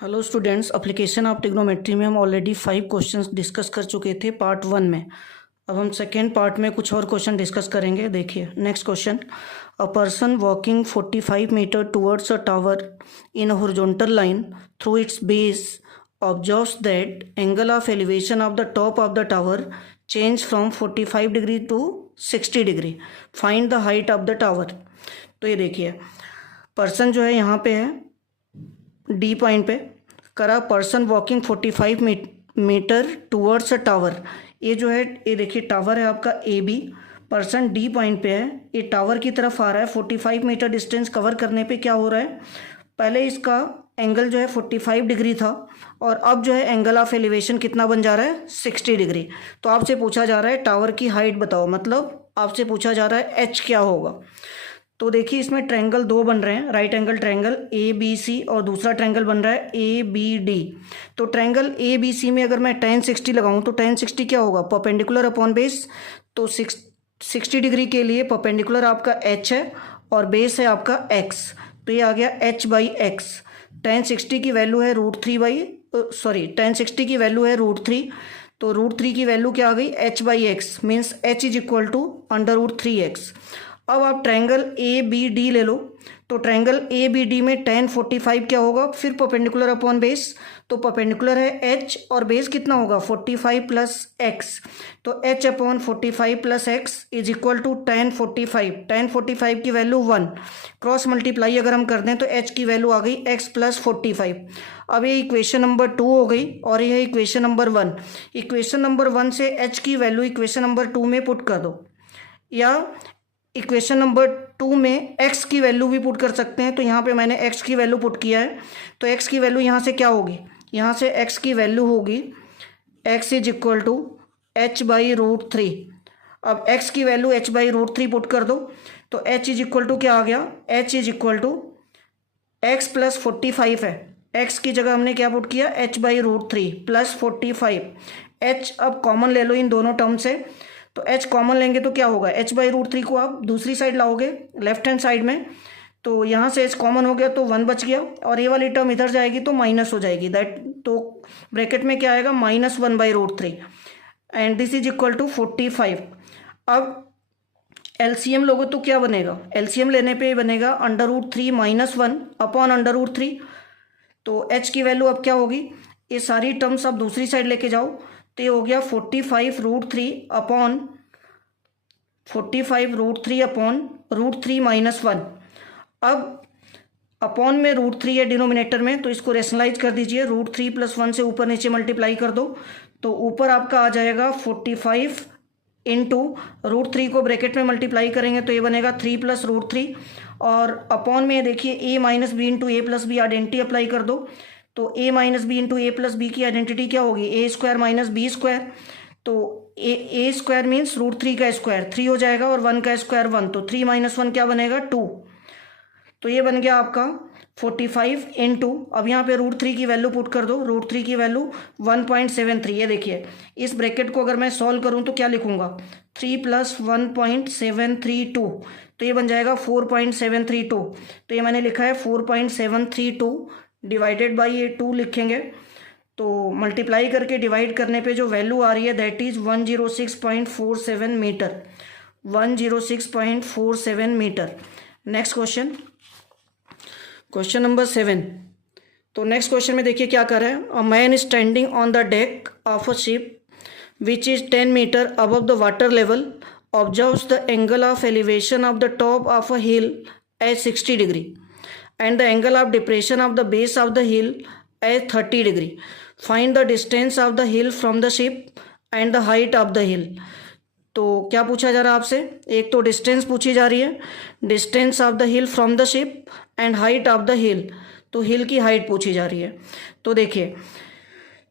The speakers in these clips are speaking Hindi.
Hello students, application of trigonometry में हम ऑलरेडी 5 क्वेश्चंस डिस्कस कर चुके थे पार्ट 1 में। अब हम सेकेंड पार्ट में कुछ और क्वेश्चन डिस्कस करेंगे। देखिए next question, a person walking 45 metre towards a tower in a horizontal line through its base observes that angle of elevation of the top of the tower change from 45 degree to 60 degree. Find the height of the tower. तो ये देखिए पर्सन जो है यहाँ पे है डी पॉइंट पे, करा person walking 45 metre towards a tower. ये जो है ये देखिए टावर है आपका A B, person D point पे है, ये टावर की तरफ आ रहा है। 45 मीटर डिस्टेंस कवर करने पे क्या हो रहा है, पहले इसका एंगल जो है 45 डिग्री था और अब जो है एंगल ऑफ एलिवेशन कितना बन जा रहा है 60 डिग्री। तो आपसे पूछा जा रहा है टावर की हाइट बताओ, मतलब आपसे पूछा जा रहा है एच क्या होगा। तो देखिए इसमें ट्रायंगल दो बन रहे हैं, right angle triangle A B C और दूसरा ट्रायंगल बन रहा है ए बी डी। तो ट्रायंगल ए बी सी में अगर मैं tan 60 लगाऊं तो tan 60 क्या होगा, परपेंडिकुलर अपॉन बेस। तो 60 डिग्री के लिए परपेंडिकुलर आपका h है और बेस है आपका x, तो ये आ गया h बाई एक्स। tan 60 की वैल्यू है tan 60 की वैल्यू है √3, तो √3 की वैल्यू क्या आ गई h by x, means h is equal to √3x। अब आप ट्रायंगल ए बी डी ले लो, तो ट्रायंगल ए बी डी में tan 45 क्या होगा, फिर परपेंडिकुलर अपॉन बेस, तो परपेंडिकुलर है h और बेस कितना होगा 45 प्लस एक्स, तो h upon 45 plus x is equal to tan 45। tan 45 की वैल्यू 1, क्रॉस मल्टीप्लाई अगर हम कर दें तो h की वैल्यू आ गई x प्लस 45। अब ये इक्वेशन नंबर 2 हो गई और ये है इक्वेशन नंबर 1। इक्वेशन नंबर 1 से h की वैल्यू इक्वेशन नंबर 2 में पुट कर दो, या इक्वेशन नंबर 2 में x की वैल्यू भी पुट कर सकते हैं। तो यहाँ पे मैंने x की वैल्यू पुट किया है, तो x की वैल्यू यहाँ से क्या होगी, यहाँ से x की वैल्यू होगी x is equal to h by √3। अब x की वैल्यू h बाई √3 पुट कर दो, तो h इज इक्वल टू क्या आ गया, h is equal to x plus 45 है, x की जगह हमने क्या पुट किया h बाई √3 प्लस 45। h अब कॉमन ले लो इन दोनों टर्म से, तो h कॉमन लेंगे तो क्या होगा, h बाई √3 को आप दूसरी साइड लाओगे लेफ्ट हैंड साइड में, तो यहाँ से h कॉमन हो गया तो 1 बच गया और ये वाली टर्म इधर जाएगी तो माइनस हो जाएगी, दैट तो ब्रैकेट में क्या आएगा -1 by √3 and this is equal to 45। अब एलसीएम लोगो तो क्या बनेगा, एलसीएम लेने पे बनेगा √3 - 1 अपॉन √3। तो h की वैल्यू अब क्या होगी, ये सारी टर्म्स आप दूसरी साइड लेके जाओ, तो ये हो गया 45 √3 अपॉन √3 - 1। अब अपॉन में √3 है डिनोमिनेटर में, तो इसको रेशनलाइज कर दीजिए, √3 + 1 से ऊपर नीचे मल्टीप्लाई कर दो, तो ऊपर आपका आ जाएगा 45 इंटू √3 को ब्रैकेट में मल्टीप्लाई करेंगे तो ये बनेगा 3 + √3, और अपॉन में देखिए a - b into a + b identity apply कर दो, तो a - b into a + b की आइडेंटिटी क्या होगी, a² - b²। तो a स्क्वायर मीन्स √3 का स्क्वायर 3 हो जाएगा और 1 का स्क्वायर 1, तो 3 - 1 क्या बनेगा 2। तो ये बन गया आपका 45 इंटू, अब यहाँ पे √3 की वैल्यू पुट कर दो, √3 की वैल्यू 1.73। ये देखिए इस ब्रैकेट को अगर मैं सॉल्व करूँ तो क्या लिखूंगा, 3 + 1.732, तो ये बन जाएगा 4.732। तो ये मैंने लिखा है 4.732 डिवाइडेड बाई ये 2 लिखेंगे, तो मल्टीप्लाई करके डिवाइड करने पे जो वैल्यू आ रही है that is 106.47 metre, 106.47 metre. Next question number 7। तो नेक्स्ट क्वेश्चन में देखिए क्या कर रहा है, a man standing on the deck of a ship which is 10 metre above the water level observes the angle of elevation of the top of a hill at 60 degree and the angle of depression of the base of the hill at 30 degree. Find the distance of the hill from the ship and the height of the hill. तो क्या पूछा जा रहा है आपसे, एक तो डिस्टेंस पूछी जा रही है, distance of the hill from the ship and height of the हिल, तो हिल की हाइट पूछी जा रही है। तो देखिए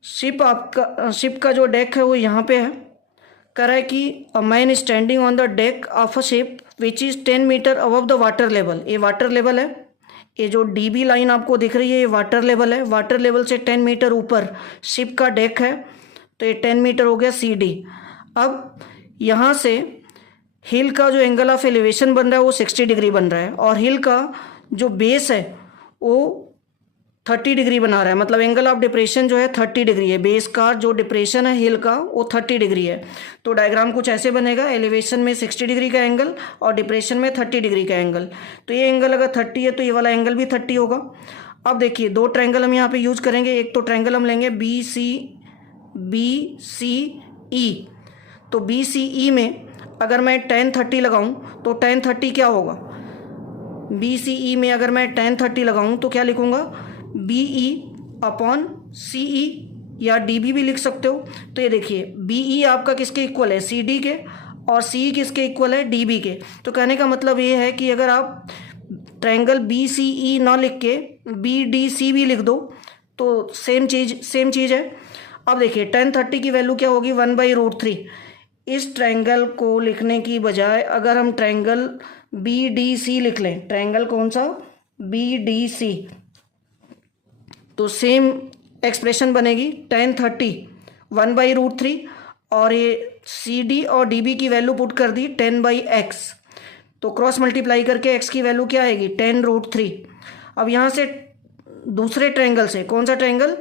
शिप का जो डेक है वो यहाँ पे है, कह रहा है कि a man standing on the deck of a ship which is 10 metre above the water level. ये वाटर लेवल है, ये जो डीबी लाइन आपको दिख रही है ये वाटर लेवल है, वाटर लेवल से 10 मीटर ऊपर शिप का डेक है, तो ये 10 मीटर हो गया CD। अब यहाँ से हिल का जो एंगल ऑफ एलिवेशन बन रहा है वो 60 डिग्री बन रहा है और हिल का जो बेस है वो 30 डिग्री बना रहा है, मतलब एंगल ऑफ डिप्रेशन जो है 30 डिग्री है। बेस का जो डिप्रेशन है हिल का वो 30 डिग्री है। तो डायग्राम कुछ ऐसे बनेगा, एलिवेशन में 60 डिग्री का एंगल और डिप्रेशन में 30 डिग्री का एंगल। तो ये एंगल अगर 30 है तो ये वाला एंगल भी 30 होगा। अब देखिए दो ट्रायंगल हम यहाँ पे यूज करेंगे। एक तो ट्रायंगल हम लेंगे बी सी ई। तो बी सी ई में अगर मैं tan 30 लगाऊँ तो tan 30 क्या होगा, बी सी ई में अगर मैं tan 30 लगाऊँ तो क्या लिखूँगा, बी ई अपॉन सी ई, या डी बी भी लिख सकते हो। तो ये देखिए बी ई आपका किसके इक्वल है, सी डी के, और सी ई किसके इक्वल है, डी बी के। तो कहने का मतलब ये है कि अगर आप ट्रायंगल बी सी ई ना लिख के बी डी सी भी लिख दो तो सेम चीज़ है। अब देखिए tan 30 की वैल्यू क्या होगी, 1/√3। इस ट्रायंगल को लिखने की बजाय अगर हम ट्रायंगल बी डी सी लिख लें, ट्रायंगल कौन सा, बी डी सी, तो सेम एक्सप्रेशन बनेगी tan 30 1/√3, और ये सी डी और डी बी की वैल्यू पुट कर दी 10/x, तो क्रॉस मल्टीप्लाई करके x की वैल्यू क्या आएगी, tan√3। अब यहाँ से दूसरे ट्रायंगल से, कौन सा triangle,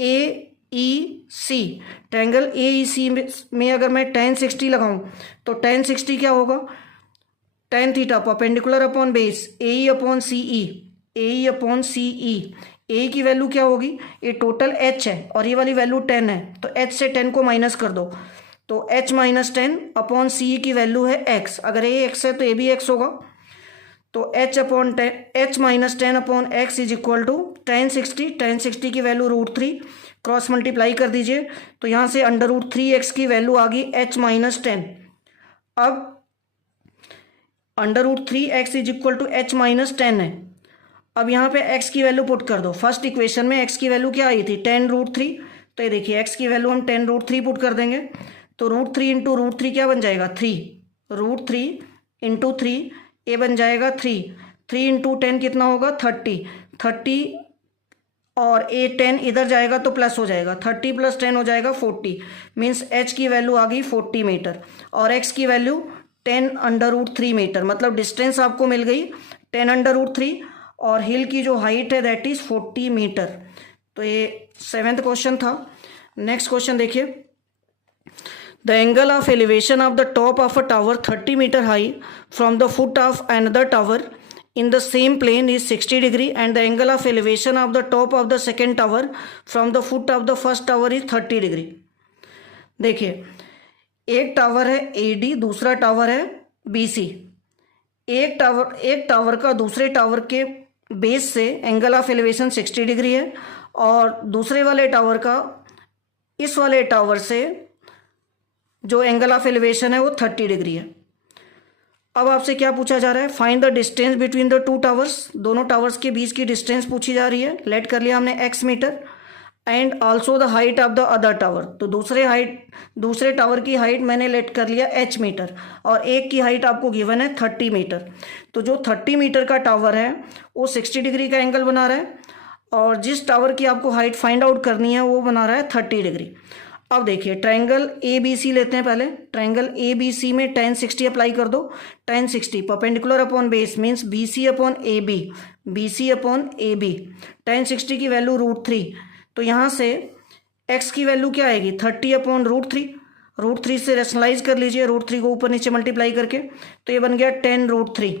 A E C, triangle A ई सी में अगर मैं tan 60 लगाऊं तो tan 60 क्या होगा, tan theta perpendicular upon base A E upon C E, A E upon C E. A की वैल्यू क्या होगी, ये टोटल h है और ये वाली वैल्यू 10 है, तो h से 10 को माइनस कर दो, तो h माइनस 10 अपॉन सी की वैल्यू है x। अगर ए x है तो ए भी x होगा, तो h minus 10 upon x is equal to tan 60 की वैल्यू √3, क्रॉस मल्टीप्लाई कर दीजिए तो यहाँ से √3x की वैल्यू आ गई h माइनस 10। अब √3x is equal to h minus 10 है। अब यहाँ पे x की वैल्यू पुट कर दो। फर्स्ट इक्वेशन में x की वैल्यू क्या आई थी, tan√3, तो ये देखिए x की वैल्यू हम tan√3 पुट कर देंगे, तो √3 इंटू √3 क्या बन जाएगा, 3, √3 इंटू 3 ये बन जाएगा 3 इंटू 10 कितना होगा, 30, और ए 10 इधर जाएगा तो प्लस हो जाएगा, 30 प्लस 10 हो जाएगा 40, मीन्स h की वैल्यू आ गई 40 मीटर और x की वैल्यू 10√3 मीटर, मतलब डिस्टेंस आपको मिल गई 10√3 और हिल की जो हाइट है दैट इज 40 मीटर। तो ये 7th क्वेश्चन था। नेक्स्ट क्वेश्चन देखिए, the angle of elevation of the top of a tower 30 metre high from the foot of another tower in the same plane is 60 degree and the angle of elevation of the top of the second tower from the foot of the first tower is 30 degree। देखिए एक टावर है AD, दूसरा टावर है BC। एक टावर का दूसरे टावर के बेस से एंगल ऑफ एलिवेशन 60 डिग्री है और दूसरे वाले टावर का इस वाले टावर से जो एंगल ऑफ एलिवेशन है वो 30 डिग्री है। अब आपसे क्या पूछा जा रहा है, find the distance between the two towers, दोनों टावर्स के बीच की डिस्टेंस पूछी जा रही है। लेट कर लिया हमने x metre, and also the height of the other tower, तो दूसरे टावर की हाइट मैंने लेट कर लिया h मीटर और एक की हाइट आपको गिवन है 30 मीटर। तो जो 30 मीटर का टावर है वो 60 डिग्री का एंगल बना रहा है और जिस टावर की आपको हाइट फाइंड आउट करनी है वो बना रहा है 30 डिग्री। अब देखिए ट्रायंगल ए बी सी लेते हैं पहले। ट्रायंगल ए बी सी में tan 60 अप्लाई कर दो। tan 60 perpendicular upon base means B C upon A B. tan 60 की वैल्यू √3, तो यहाँ से x की वैल्यू क्या आएगी, 30 अपॉन √3 से रेशनलाइज कर लीजिए, √3 को ऊपर नीचे मल्टीप्लाई करके, तो ये बन गया tan√3।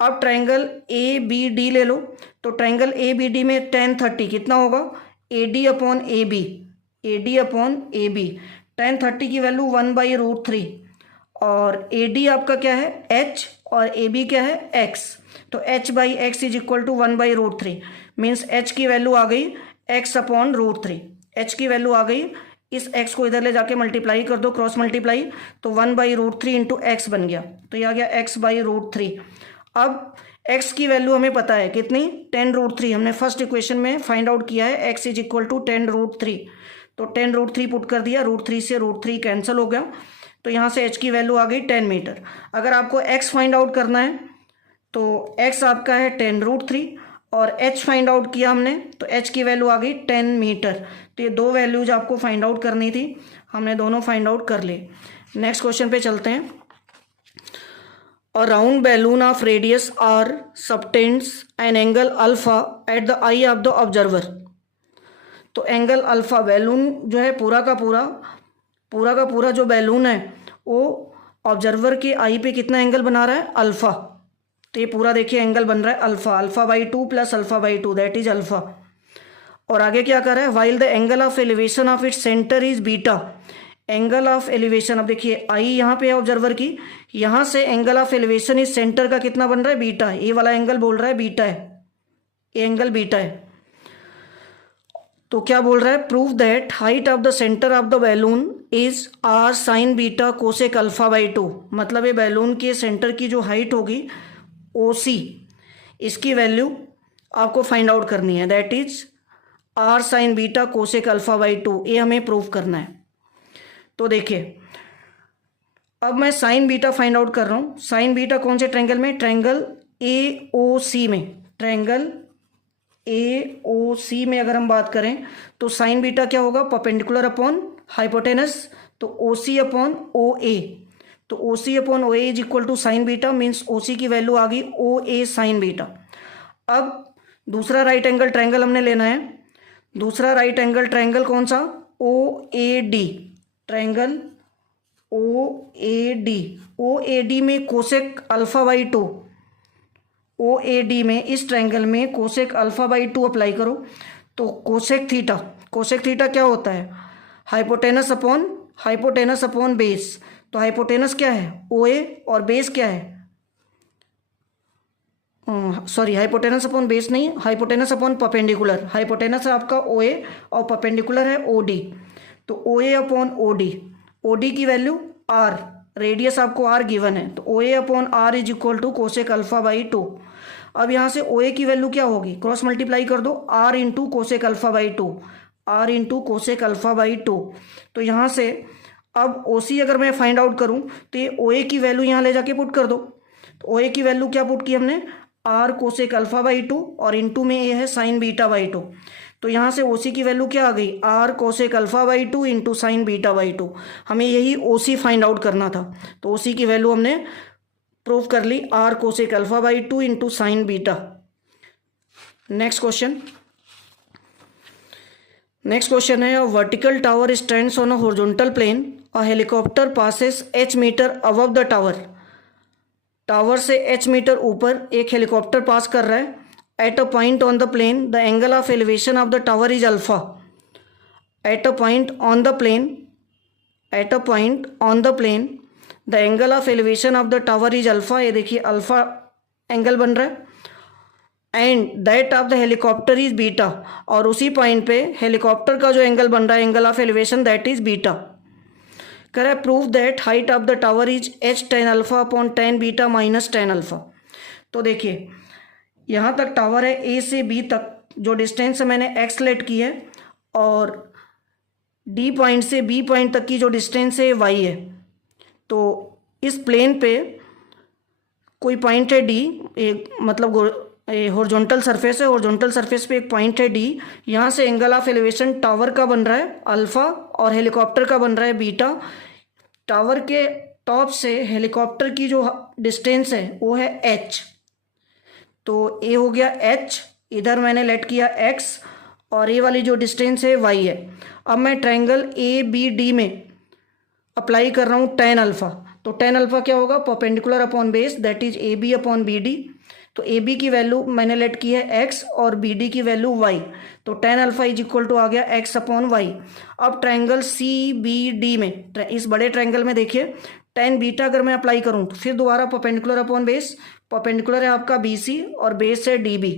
अब ट्रायंगल ए बी डी ले लो, तो ट्रायंगल ए बी डी में tan 30 कितना होगा, AD upon A B. tan 30 की वैल्यू 1/√3 और AD आपका क्या है h और AB क्या है x, तो h/x is equal to 1/√3 means h की वैल्यू आ गई x अपॉन √3। h की वैल्यू आ गई, इस x को इधर ले जाके मल्टीप्लाई कर दो, क्रॉस मल्टीप्लाई, तो 1/√3 इंटू x बन गया, तो ये आ गया x/√3। अब x की वैल्यू हमें पता है कितनी, tan√3, हमने फर्स्ट इक्वेशन में फाइंड आउट किया है x is equal to tan√3, तो tan√3 पुट कर दिया, √3 से √3 कैंसिल हो गया, तो यहाँ से h की वैल्यू आ गई 10 मीटर। अगर आपको x फाइंड आउट करना है तो x आपका है tan√3 और h फाइंड आउट किया हमने तो h की वैल्यू आ गई 10 मीटर। तो ये दो वैल्यूज आपको फाइंड आउट करनी थी, हमने दोनों फाइंड आउट कर ली। नेक्स्ट क्वेश्चन पे चलते हैं। A round balloon of radius r subtends an angle alpha at the eye of the observer. तो एंगल अल्फा, बैलून जो है पूरा का पूरा जो बैलून है वो ऑब्जर्वर के आई पे कितना एंगल बना रहा है, अल्फा। तो ये पूरा देखिए एंगल बन रहा है alpha by 2 plus alpha by 2 that is alpha. और आगे क्या कर रहा है, while the angle of elevation of its centre is beta. Angle of elevation, अब देखिए आई यहाँ पे है ऑब्जर्वर की, यहाँ से एंगल ऑफ एलिवेशन इस सेंटर का कितना बन रहा है, बीटा। ये वाला एंगल बोल रहा है बीटा है, ये एंगल बीटा है। तो क्या बोल रहा है, prove that height of the centre of the balloon is R sine beta cosec alpha by 2। मतलब ये बैलून के सेंटर की जो हाइट होगी ओ सी, इसकी वैल्यू आपको फाइंड आउट करनी है, that is R sine beta cosec alpha by 2। ये हमें प्रूव करना है। तो देखिए अब मैं साइन बीटा फाइंड आउट कर रहा हूँ। साइन बीटा कौन से ट्रायंगल में, ट्रायंगल ए ओ सी में। ट्रायंगल ए ओ सी में अगर हम बात करें तो साइन बीटा क्या होगा, परपेंडिकुलर अपॉन हाइपोटेनस, तो O C upon O A. तो O C upon O A is equal to sine beta, means O C की वैल्यू आ गई ओ ए साइन बीटा। अब दूसरा राइट एंगल ट्रायंगल हमने लेना है। दूसरा राइट एंगल ट्रायंगल कौन सा, O A D. Triangle O A D, O A D में cosec alpha by 2, O A D में इस ट्रायंगल में कोसेक अल्फा बाई 2 अप्लाई करो। तो कोसेक थीटा क्या होता है, हाइपोटेनस अपॉन बेस। तो हाइपोटेनस क्या है, ओ ए, और बेस क्या है, सॉरी हाइपोटेनस अपॉन बेस नहीं, हाइपोटेनस अपॉन परपेंडिकुलर। हाइपोटेनस है आपका ओ ए और परपेंडिकुलर है ओ डी। तो O A upon O D की वैल्यू आर, रेडियस आपको आर गिवन है, तो O A upon R is equal to cosec alpha by 2। अब यहाँ से ओ ए की वैल्यू क्या होगी, क्रॉस मल्टीप्लाई कर दो, R into cosec alpha by 2, R into cosec alpha by 2। तो यहाँ से अब ओ सी अगर मैं फाइंड आउट करूँ तो ये ओ ए की वैल्यू यहाँ ले जाके पुट कर दो। तो ओ ए की वैल्यू क्या पुट की हमने, आर कोसेक अल्फा बाई 2, और इंटू में ये है साइन बीटा बाई 2। तो यहाँ से ओ सी की वैल्यू क्या आ गई, R cosec alpha by 2 into sine beta by 2। हमें यही ओ सी फाइंड आउट करना था। तो ओ सी की वैल्यू हमने प्रूव कर ली, R cosec alpha by 2 into sine beta. Next question है, vertical tower stands on a horizontal plane, a helicopter passes h metre above the tower से h मीटर ऊपर एक हेलीकॉप्टर पास कर रहा है। At a point on the plane the angle of elevation of the tower is alpha. At a point on the plane the angle of elevation of the tower is alpha. ये देखिए अल्फा एंगल बन रहा है, and that of the helicopter is beta. और उसी पॉइंट पे हेलीकॉप्टर का जो एंगल बन रहा है, angle of elevation, that is beta. कह रहा है prove that height of the tower is h tan alpha upon tan beta minus tan alpha. तो देखिए यहाँ तक टावर है, ए से बी तक जो डिस्टेंस मैंने x लेट की है, और डी पॉइंट से बी पॉइंट तक की जो डिस्टेंस है y है। तो इस प्लेन पे कोई पॉइंट है डी, मतलब हॉरिजॉन्टल सरफेस है, हॉरिजॉन्टल सरफेस पे एक पॉइंट है डी। यहाँ से एंगल ऑफ एलिवेशन टावर का बन रहा है अल्फा और हेलीकॉप्टर का बन रहा है बीटा। टावर के टॉप से हेलीकॉप्टर की जो डिस्टेंस है वो है h। तो ये हो गया h, इधर मैंने लेट किया x, और ये वाली जो डिस्टेंस है y है। अब मैं ट्रायंगल ए बी डी में अप्लाई कर रहा हूँ tan अल्फा। तो tan अल्फा क्या होगा, perpendicular upon base, that is A B upon B D. तो ए बी की वैल्यू मैंने लेट की है x और बी डी की वैल्यू y। तो tan alpha is equal to आ गया x अपॉन y। अब ट्रायंगल सी बी डी में, इस बड़े ट्रायंगल में देखिए tan बीटा अगर मैं अप्लाई करूं तो फिर दोबारा परपेंडिकुलर अपॉन बेस, परपेंडिकुलर है आपका BC और बेस है DB।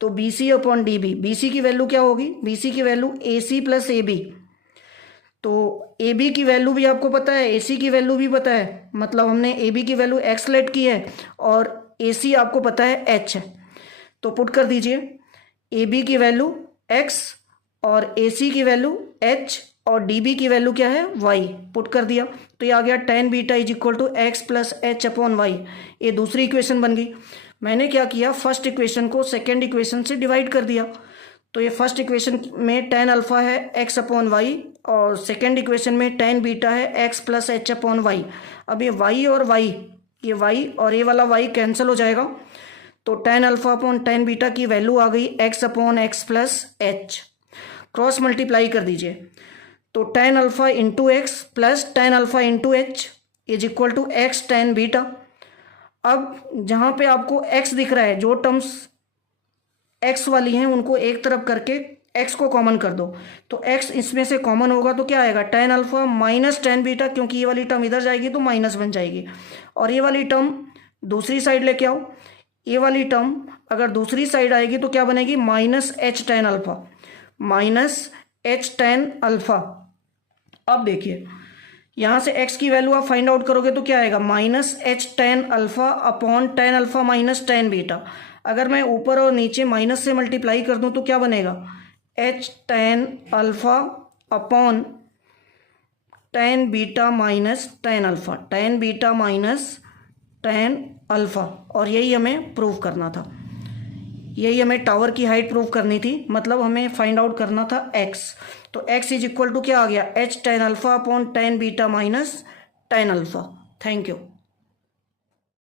तो BC अपॉन DB, BC की वैल्यू क्या होगी, BC की वैल्यू AC प्लस AB। तो AB की वैल्यू भी आपको पता है, AC की वैल्यू भी पता है, मतलब हमने AB की वैल्यू x लेट की है और AC आपको पता है h है। तो पुट कर दीजिए AB की वैल्यू x और AC की वैल्यू h और DB की वैल्यू क्या है y, पुट कर दिया। तो ये आ गया tan beta is equal to x plus h upon Y. ये दूसरी इक्वेशन बन गई। मैंने क्या किया, फर्स्ट इक्वेशन को सेकेंड इक्वेशन से डिवाइड कर दिया। तो ये फर्स्ट इक्वेशन में tan अल्फा है x अपॉन वाई, और सेकेंड इक्वेशन में tan बीटा है x plus h upon Y. अब ये y और y ये y और ये वाला y कैंसिल हो जाएगा, तो tan alpha upon tan beta की वैल्यू आ गई x upon X plus H. Cross multiply कर दीजिए, तो tan alpha into X plus tan alpha into H is equal to X tan beta. अब जहाँ पे आपको x दिख रहा है, जो टर्म्स x वाली हैं उनको एक तरफ करके x को कॉमन कर दो, तो x इसमें से कॉमन होगा तो क्या आएगा, tan alpha minus tan beta, क्योंकि ये वाली टर्म इधर जाएगी तो माइनस बन जाएगी। और ये वाली टर्म दूसरी साइड लेके आओ, ये वाली टर्म अगर दूसरी साइड आएगी तो क्या बनेगी, minus H tan alpha, minus H tan alpha. अब देखिए यहाँ से x की वैल्यू आप फाइंड आउट करोगे तो क्या आएगा, minus H tan alpha upon tan alpha minus tan beta. अगर मैं ऊपर और नीचे माइनस से मल्टीप्लाई कर दूं तो क्या बनेगा, H tan alpha upon tan beta minus tan alpha, tan beta minus tan alpha. और यही हमें प्रूव करना था, यही हमें टावर की हाइट प्रूव करनी थी, मतलब हमें फाइंड आउट करना था x। तो x इज इक्वल टू क्या आ गया, H tan alpha upon tan beta minus tan alpha. Thank you.